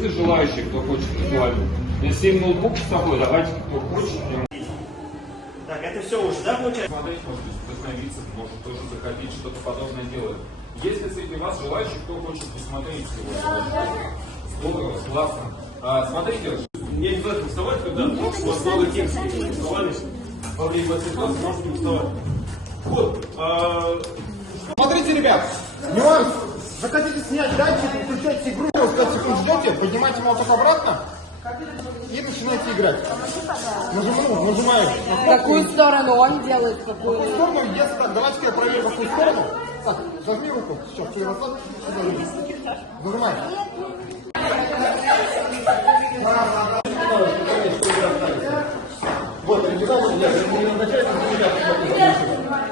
Есть ли желающие, кто хочет визуально? Если 7 ноутбуков с собой, давайте, кто хочет. Так, это все уже, да, получается? Смотреть, может быть, вдохновиться, может тоже заходить, что-то подобное делать. Есть ли среди вас желающие, кто хочет посмотреть сегодня? Здорово, классно. Смотрите. Я не должен вставать, когда у вас много текста рисовались во время мастер-класса, можете не вставать. Вот. Смотрите, ребят, нюанс. Вы хотите снять датчик, включаете игру, 5 секунд ждете, поднимаете молоток обратно и начинаете играть. Нажимаю. В какую сторону он делает? В какую? В какую сторону? Если так, давайте я проверю, в какую сторону. Так, зажми руку. Сейчас, ты расслабь. Нажимай. Вот, оригинал, не назначается, вот так.